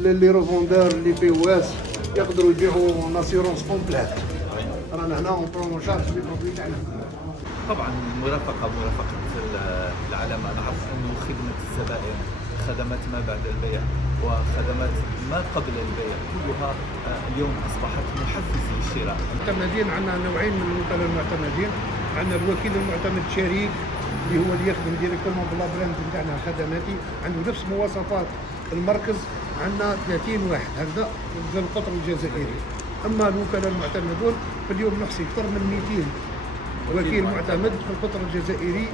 لي روفوندور لي بي او اس يقدروا يبيعوا لاسيرونس كومبليت. رانا هنا اون برون شارج لي برودوي تاعنا. طبعا مرافقة العلامة. نعرف أنه خدمة الزبائن، خدمات ما بعد البيع وخدمات ما قبل البيع كلها اليوم أصبحت محفز للشراء. المعتمدين عندنا نوعين من الوكلاء المعتمدين. عندنا الوكيل المعتمد شريك اللي هو اللي يخدم ديريكتومون بلا براند نتاعنا خدماتي، عنده نفس مواصفات المركز. عندنا 30 واحد هكذا في القطر الجزائري. اما الوكلاء المعتمدون في اليوم نحصي اكثر من 200 وكيل معتمد في القطر الجزائري.